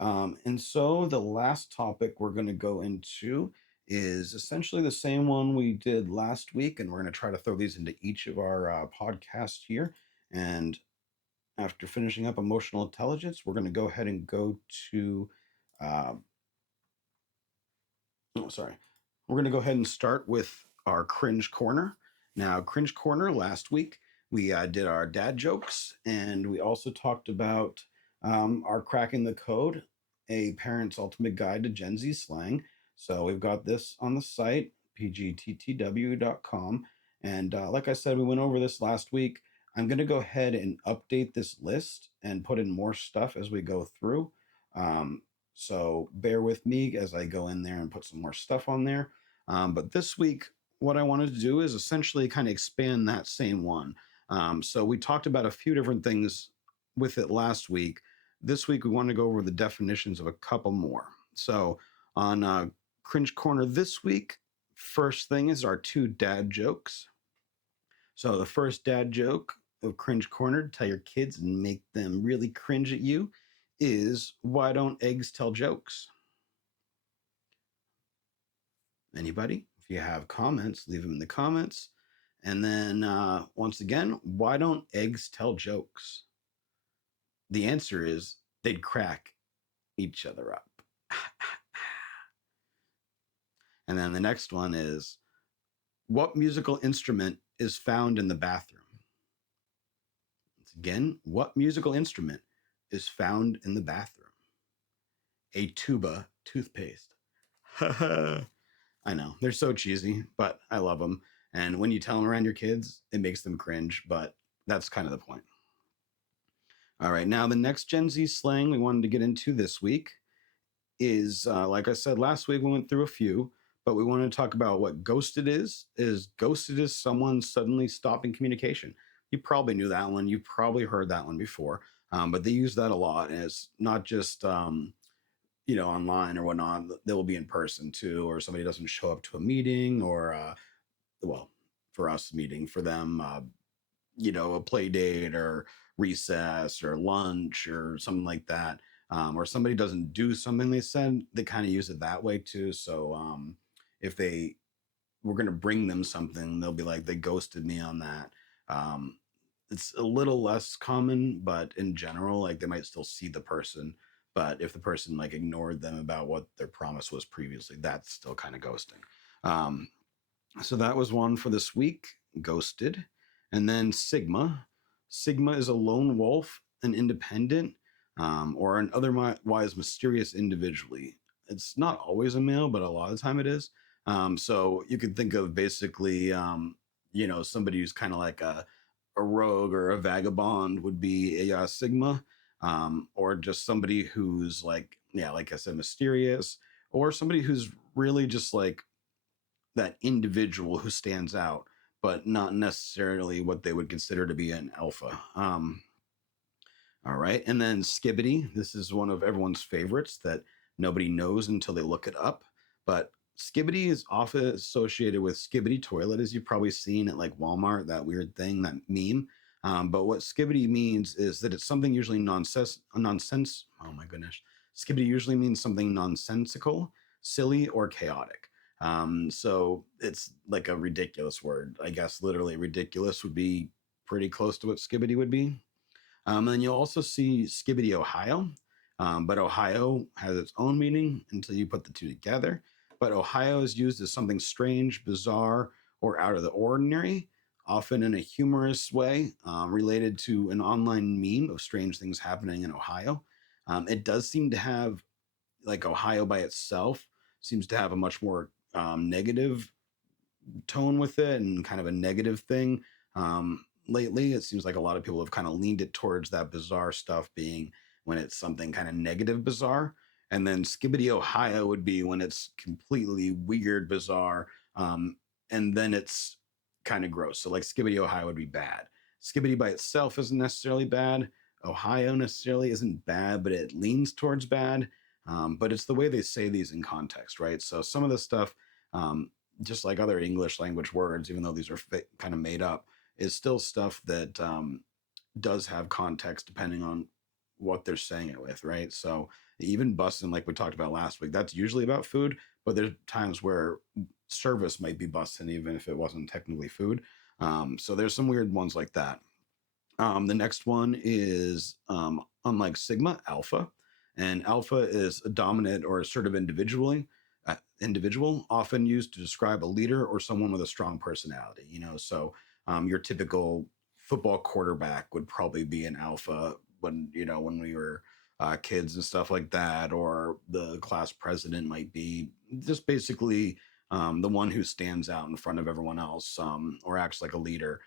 And so the last topic we're going to go into is essentially the same one we did last week, and we're going to try to throw these into each of our podcasts here. And after finishing up emotional intelligence, we're going to go ahead and go to, uh, oh, sorry, we're going to go ahead and start with our cringe corner. Now, cringe corner last week, we did our dad jokes, and we also talked about our cracking the code, a parent's ultimate guide to Gen Z slang. So we've got this on the site, pgttw.com. And like I said, we went over this last week. I'm going to go ahead and update this list and put in more stuff as we go through. Um, so bear with me as I go in there and put some more stuff on there. But this week, what I wanted to do is essentially kind of expand that same one. So we talked about a few different things with it last week. This week, we want to go over the definitions of a couple more. So on Cringe Corner this week, first thing is our two dad jokes. So the first dad joke of Cringe Corner to tell your kids and make them really cringe at you is, why don't eggs tell jokes? Anybody? If you have comments, leave them in the comments. And then once again, why don't eggs tell jokes? The answer is they'd crack each other up. And then the next one is, what musical instrument is found in the bathroom? Once again, what musical instrument is found in the bathroom? A tuba toothpaste. I know, they're so cheesy, but I love them. And when you tell them around your kids, it makes them cringe, but that's kind of the point. All right, now the next Gen Z slang we wanted to get into this week is, like I said last week, we went through a few, but we want to talk about what ghosted is. Ghosted is someone suddenly stopping communication. You probably knew that one. You probably heard that one before, but they use that a lot. And it's not just online or whatnot. They will be in person too, or somebody doesn't show up to a meeting, or well, for us, meeting, for them, a play date or recess or lunch or something like that. Or somebody doesn't do something they said, they kind of use it that way too. So if they were going to bring them something, they'll be like, they ghosted me on that. Um, it's a little less common, but in general, like, they might still see the person. But if the person like ignored them about what their promise was previously, that's still kind of ghosting. Um, so that was one for this week, ghosted. And then Sigma. Sigma is a lone wolf, an independent, or an otherwise mysterious individually. It's not always a male, but a lot of the time it is. So you could think of basically, somebody who's kind of like a rogue or a vagabond would be a Sigma, or just somebody who's like, yeah, like I said, mysterious, or somebody who's really just like that individual who stands out, but not necessarily what they would consider to be an alpha. All right. And then Skibbity. This is one of everyone's favorites that nobody knows until they look it up. But Skibbity is often associated with Skibbity toilet, as you've probably seen at like Walmart, that weird thing, that meme. But what Skibbity means is that it's something usually nonsense. Oh my goodness. Skibbity usually means something nonsensical, silly, or chaotic. So it's like a ridiculous word. I guess literally ridiculous would be pretty close to what Skibbity would be. And then you'll also see Skibbity Ohio, but Ohio has its own meaning until you put the two together. But Ohio is used as something strange, bizarre, or out of the ordinary, often in a humorous way, related to an online meme of strange things happening in Ohio. It does seem to have, like, Ohio by itself seems to have a much more negative tone with it, and kind of a negative thing. Lately, it seems like a lot of people have kind of leaned it towards that bizarre stuff being when it's something kind of negative bizarre. And then Skibbity Ohio would be when it's completely weird, bizarre, and then it's kind of gross. So like Skibbity Ohio would be bad. Skibbity by itself isn't necessarily bad. Ohio necessarily isn't bad, but it leans towards bad. But it's the way they say these in context, right? So some of the stuff, just like other English language words, even though these are kind of made up, is still stuff that does have context depending on what they're saying it with, right? So even busting, like we talked about last week, that's usually about food, but there's times where service might be busting even if it wasn't technically food. So there's some weird ones like that. The next one is unlike Sigma, Alpha. And Alpha is a dominant or assertive individual, often used to describe a leader or someone with a strong personality. So your typical football quarterback would probably be an alpha when we were kids and stuff like that, or the class president might be just basically the one who stands out in front of everyone else, or acts like a leader.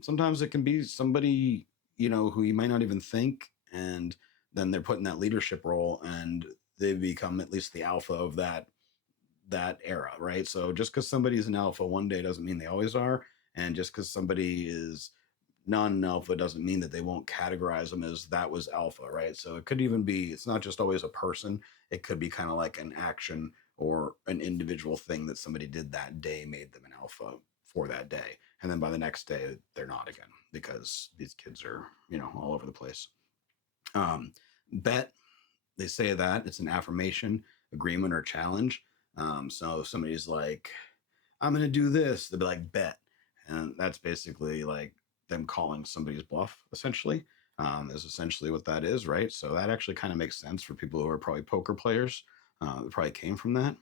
Sometimes it can be somebody who you might not even think, and then they're put in that leadership role, and they become at least the alpha of that era, right? So just because somebody's an alpha one day doesn't mean they always are, and just because somebody is not an alpha doesn't mean that they won't categorize them as that was alpha, right? So it could even be, it's not just always a person, it could be kind of like an action or an individual thing that somebody did that day made them an alpha for that day, and then by the next day they're not again, because these kids are all over the place. Bet, they say that it's an affirmation, agreement, or challenge. So if somebody's like, I'm going to do this, they'll be like, bet. And that's basically like them calling somebody's bluff, essentially, is essentially what that is, right? So that actually kind of makes sense for people who are probably poker players. It probably came from that.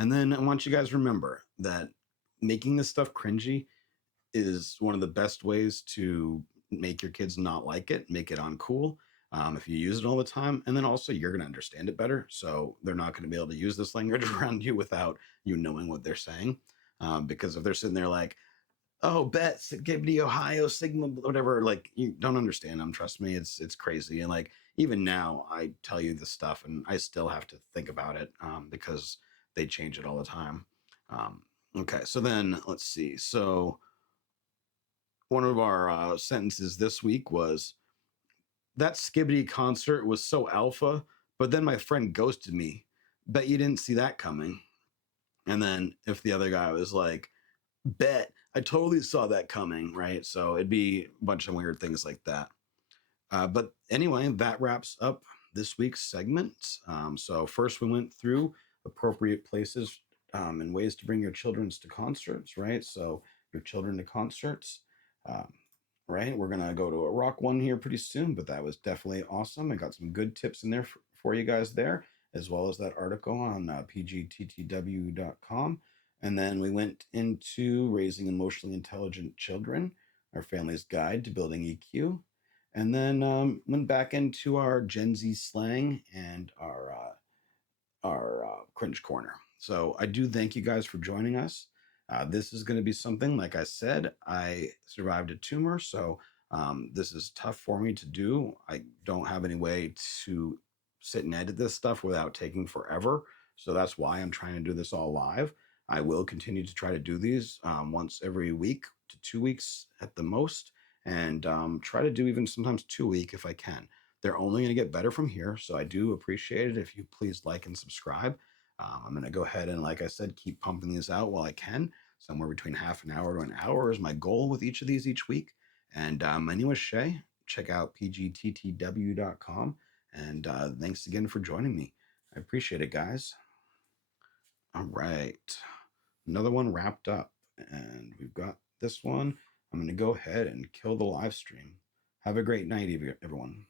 And then I want you guys to remember that making this stuff cringy is one of the best ways to make your kids not like it, make it uncool. If you use it all the time, and then also you're going to understand it better. So they're not going to be able to use this language around you without you knowing what they're saying. Because if they're sitting there like, oh, bet, Gibbity, Ohio, Sigma, whatever, like you don't understand them. Trust me, it's crazy. And like even now, I tell you this stuff, and I still have to think about it because they change it all the time. Okay, so then let's see. So one of our sentences this week was, that Skibbity concert was so alpha, but then my friend ghosted me. Bet you didn't see that coming. And then if the other guy was like, bet I totally saw that coming, right? So it'd be a bunch of weird things like that. But anyway, that wraps up this week's segment. So first we went through appropriate places and ways to bring your children to concerts, right? So your children to concerts, um, right? We're gonna go to a rock one here pretty soon, but that was definitely awesome. I got some good tips in there for you guys there, as well as that article on pgttw.com. And then we went into raising emotionally intelligent children, our family's guide to building EQ, and then went back into our Gen Z slang and our cringe corner. So I do thank you guys for joining us. This is going to be something, like I said, I survived a tumor, so this is tough for me to do. I don't have any way to sit and edit this stuff without taking forever. So that's why I'm trying to do this all live. I will continue to try to do these once every week to 2 weeks at the most, and try to do even sometimes 2 week if I can. They're only going to get better from here. So I do appreciate it if you please like and subscribe. I'm going to go ahead and, like I said, keep pumping these out while I can. Somewhere between half an hour to an hour is my goal with each of these each week. And my name is Shay. Check out pgttw.com. And thanks again for joining me. I appreciate it, guys. All right. Another one wrapped up. And we've got this one. I'm going to go ahead and kill the live stream. Have a great night, everyone.